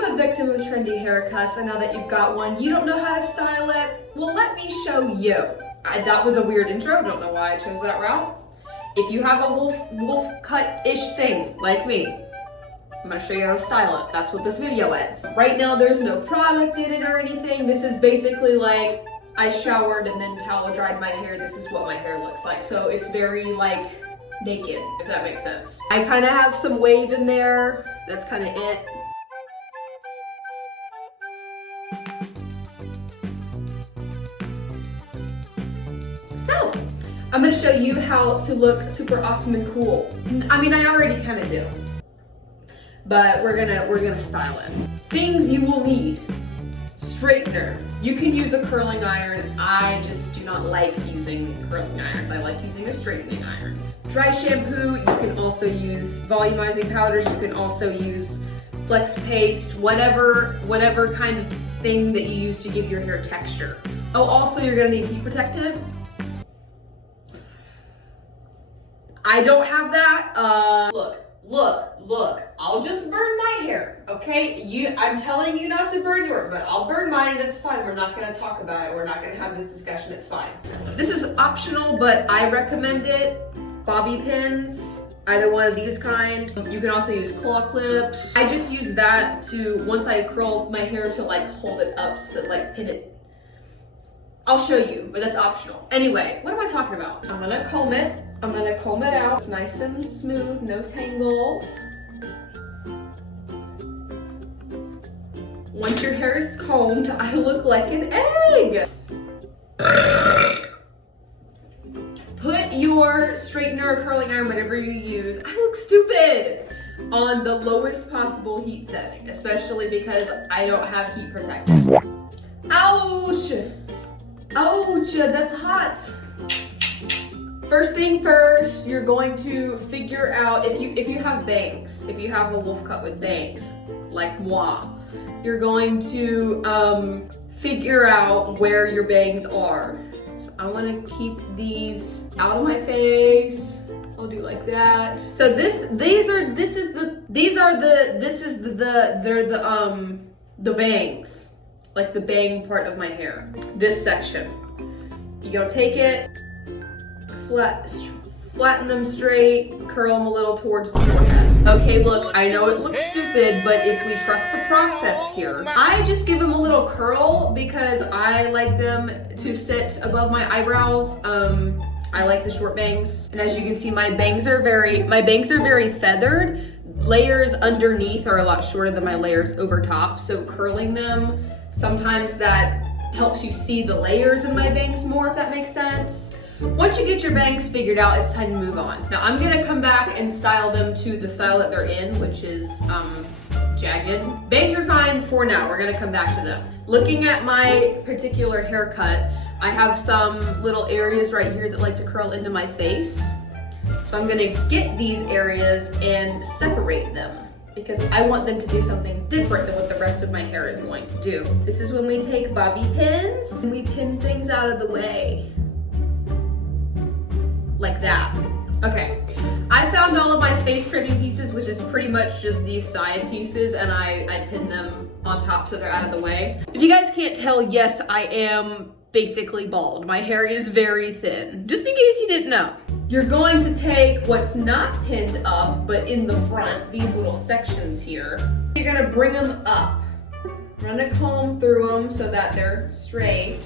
you a victim of trendy haircuts, and now that you've got one, you don't know how to style it? Well, let me show you. That was a weird intro, I don't know why I chose that route. If you have a wolf cut-ish thing, like me, I'm gonna show you how to style it. That's what this video is. Right now, there's no product in it or anything. This is basically like, I showered and then towel dried my hair. This is what my hair looks like. So it's very like naked, if that makes sense. I kind of have some wave in there. That's kind of it. So, I'm gonna show you how to look super awesome and cool. I mean, I already kind of do, but we're gonna style it. Things you will need: straightener. You can use a curling iron. I just do not like using curling irons. I like using a straightening iron. Dry shampoo. You can also use volumizing powder. You can also use flex paste. Whatever kind of thing that you use to give your hair texture. Oh, also you're gonna need heat protectant. I don't have that. Look, I'll just burn my hair, okay? I'm telling you not to burn yours, but I'll burn mine and it's fine. We're not gonna talk about it. We're not gonna have this discussion, it's fine. This is optional, but I recommend it. Bobby pins, either one of these kind. You can also use claw clips. I just use that to, once I curl my hair, to like hold it up, to like pin it. I'll show you, but that's optional. Anyway, what am I talking about? I'm gonna comb it. I'm gonna comb it out. It's nice and smooth, no tangles. Once your hair is combed, I look like an egg. Put your straightener or curling iron, whatever you use, I look stupid, on the lowest possible heat setting, especially because I don't have heat protection. Ouch! Ouch, that's hot. First thing first, you're going to figure out, if you have bangs, if you have a wolf cut with bangs, like moi, you're going to figure out where your bangs are. So I want to keep these out of my face. I'll do like that. So they're the bangs, like the bang part of my hair. This section. You're gonna take it, flatten them straight, curl them a little towards the forehead. Okay, look, I know it looks stupid, but if we trust the process here, I just give them a little curl because I like them to sit above my eyebrows. I like the short bangs, and as you can see, my bangs are very feathered. Layers underneath are a lot shorter than my layers over top, so curling them, sometimes that helps you see the layers in my bangs more, if that makes sense. Once you get your bangs figured out, it's time to move on. Now I'm gonna come back and style them to the style that they're in, which is jagged. Bangs are fine for now, we're gonna come back to them. Looking at my particular haircut, I have some little areas right here that like to curl into my face. So I'm gonna get these areas and separate them because I want them to do something different than what the rest of my hair is going to do. This is when we take bobby pins and we pin things out of the way. Like that. Okay, I found all of my face trimming pieces, which is pretty much just these side pieces, and I pin them on top so they're out of the way. If you guys can't tell, yes, I am basically bald. My hair is very thin, just in case you didn't know. You're going to take what's not pinned up, but in the front, these little sections here. You're gonna bring them up. Run a comb through them so that they're straight.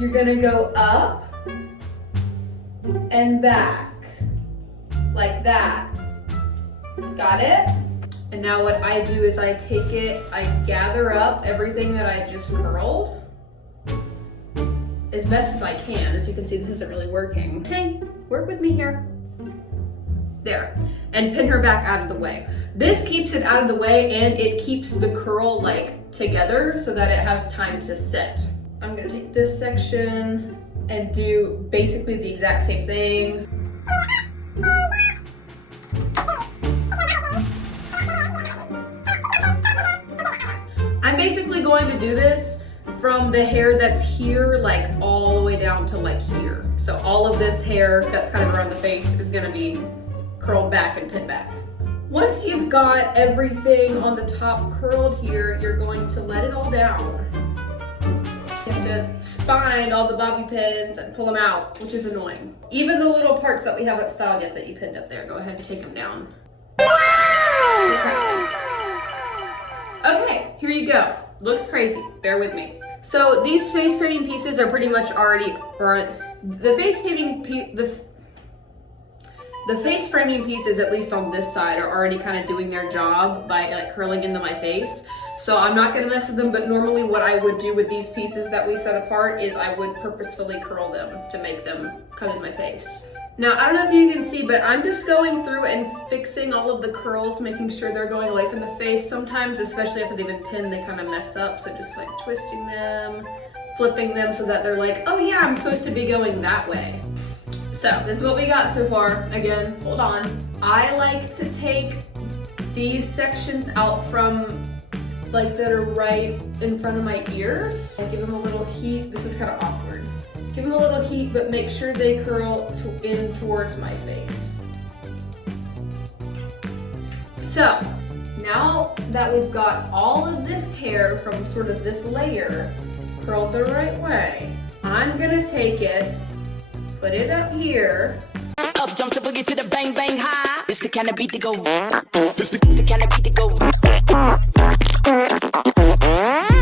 You're gonna go up and back, like that. Got it? And now what I do is I take it, I gather up everything that I just curled as best as I can. As you can see, this isn't really working. Hey, work with me here. There, and pin her back out of the way. This keeps it out of the way and it keeps the curl like together so that it has time to set. I'm gonna take this section and do basically the exact same thing. I'm basically going to do this from the hair that's here, like all the way down to like here. So all of this hair that's kind of around the face is gonna be curled back and pinned back. Once you've got everything on the top curled here, you're going to let it all down. You have to find all the bobby pins and pull them out, which is annoying. Even the little parts that we haven't styled yet that you pinned up there, go ahead and take them down. Okay, here you go. Looks crazy, bear with me. So these face framing pieces are pretty much already, the face framing pieces, at least on this side, are already kind of doing their job by like curling into my face. So I'm not gonna mess with them, but normally what I would do with these pieces that we set apart is I would purposefully curl them to make them come in my face. Now, I don't know if you can see, but I'm just going through and fixing all of the curls, making sure they're going away from the face. Sometimes, especially after they've been pinned, they kind of mess up. So just like twisting them, flipping them so that they're like, oh yeah, I'm supposed to be going that way. So this is what we got so far. Again, hold on. I like to take these sections out from like that are right in front of my ears. I give them a little heat. This is kind of awkward. Give them a little heat, but make sure they curl in towards my face. So now that we've got all of this hair from sort of this layer curled the right way, I'm gonna take it, put it up here. Up jumps the boogie to the bang bang high. This the kind of beat to go. This the kind of beat to go. This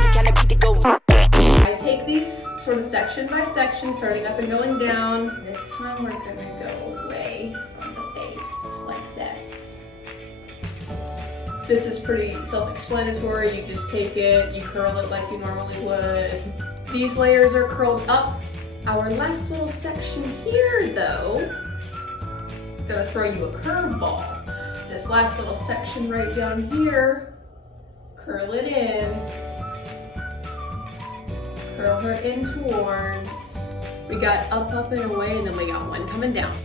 the kind of beat to go. I take these sort of section by section, starting up and going down. This time we're gonna go away from the face, like this. This is pretty self-explanatory. You just take it, you curl it like you normally would. These layers are curled up. Our last little section here, though, gonna throw you a curveball. This last little section right down here, curl it in. Curl her in towards. We got up, up, and away, and then we got one coming down.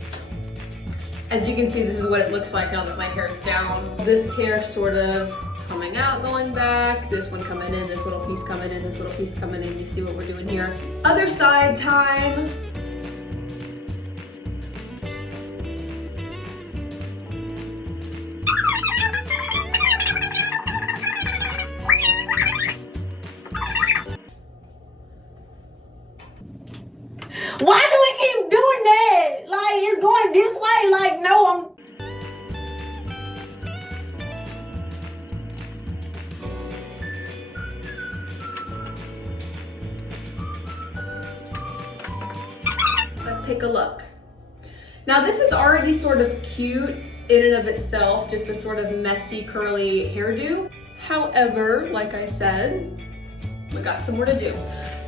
As you can see, this is what it looks like now that my hair is down. This hair sort of coming out, going back, this one coming in, this little piece coming in, this little piece coming in. You see what we're doing here. Other side time. Why do we keep doing that? Like, it's going this way. Like, no, I'm... Let's take a look. Now, this is already sort of cute in and of itself, just a sort of messy, curly hairdo. However, like I said, we got some more to do.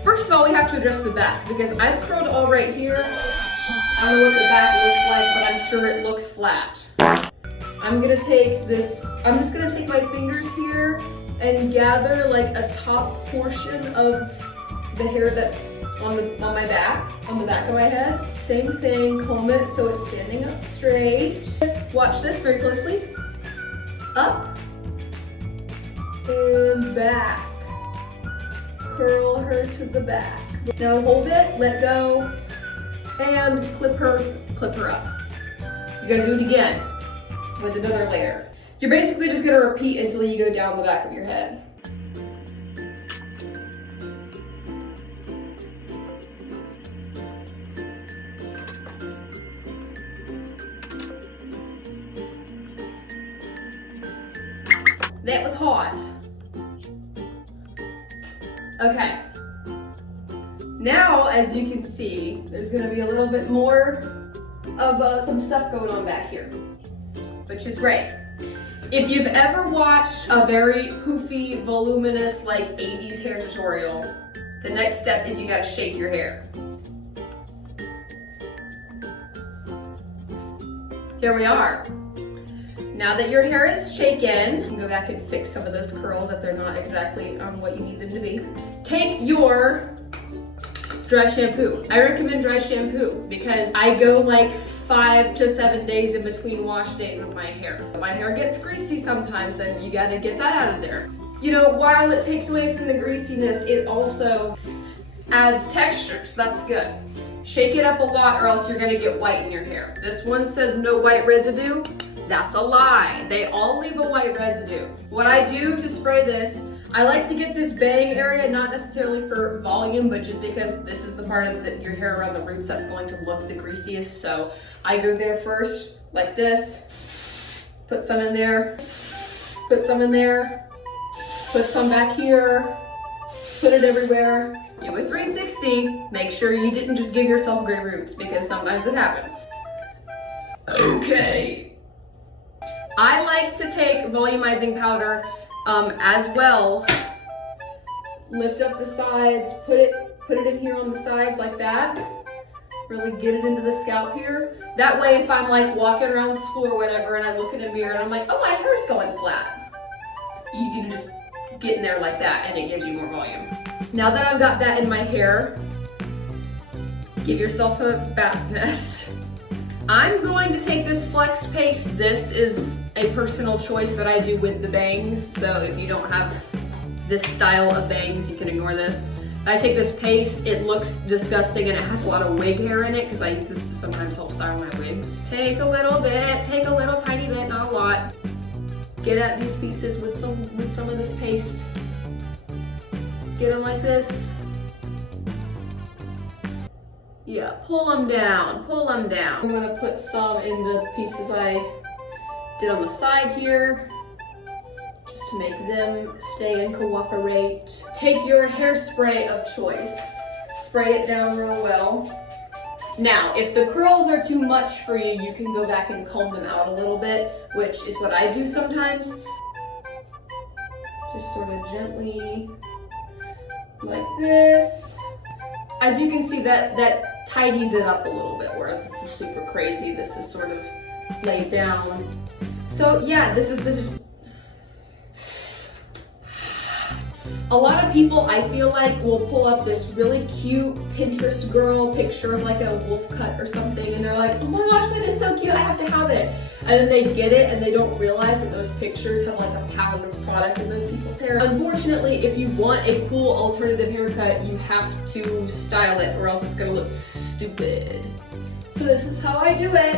First of all, we have to address the back because I've curled all right here. I don't know what the back looks like, but I'm sure it looks flat. I'm gonna take this, I'm just gonna take my fingers here and gather like a top portion of the hair that's on my back, on the back of my head. Same thing, comb it so it's standing up straight. Watch this very closely. Up and back. Curl her to the back. Now hold it, let go, and clip her up. You're gonna do it again with another layer. You're basically just gonna repeat until you go down the back of your head. That was hot. Okay. Now, as you can see, there's gonna be a little bit more of some stuff going on back here, which is great. If you've ever watched a very poofy, voluminous, like 80s hair tutorial, the next step is you gotta shake your hair. Here we are. Now that your hair is shaken, you can go back and fix some of those curls if they're not exactly on what you need them to be. Take your dry shampoo. I recommend dry shampoo because I go like 5 to 7 days in between wash days with my hair. My hair gets greasy sometimes and you gotta get that out of there. You know, while it takes away from the greasiness, it also adds texture, so that's good. Shake it up a lot or else you're gonna get white in your hair. This one says no white residue. That's a lie. They all leave a white residue. What I do to spray this, I like to get this bang area, not necessarily for volume, but just because this is the part of your hair around the roots that's going to look the greasiest. So I go there first, like this, put some in there, put some in there, put some back here, put it everywhere. Do a 360, make sure you didn't just give yourself gray roots because sometimes it happens. Okay. I like to take volumizing powder as well. Lift up the sides, put it in here on the sides like that. Really get it into the scalp here. That way if I'm like walking around school or whatever and I look in a mirror and I'm like, oh, my hair's going flat. You can just get in there like that and it gives you more volume. Now that I've got that in my hair, give yourself a bat's nest. I'm going to take this flex paste. This is a personal choice that I do with the bangs. So if you don't have this style of bangs, you can ignore this. I take this paste, it looks disgusting and it has a lot of wig hair in it because I use this to sometimes help style my wigs. Take a little tiny bit, not a lot. Get at these pieces with some of this paste. Get them like this. Yeah, pull them down, pull them down. I'm gonna put some in the pieces I did on the side here, just to make them stay and cooperate. Take your hairspray of choice, spray it down real well. Now, if the curls are too much for you, you can go back and comb them out a little bit, which is what I do sometimes. Just sort of gently, like this. As you can see, that tidies it up a little bit, whereas this is super crazy. This is sort of laid down. So yeah, this is a lot of people, I feel like, will pull up this really cute Pinterest girl picture of like a wolf cut or something, and they're like, oh my gosh, that is so cute, I have to have it. And then they get it and they don't realize that those pictures have like a pound of product in those people's hair. Unfortunately, if you want a cool alternative haircut, you have to style it or else it's gonna look stupid. So this is how I do it.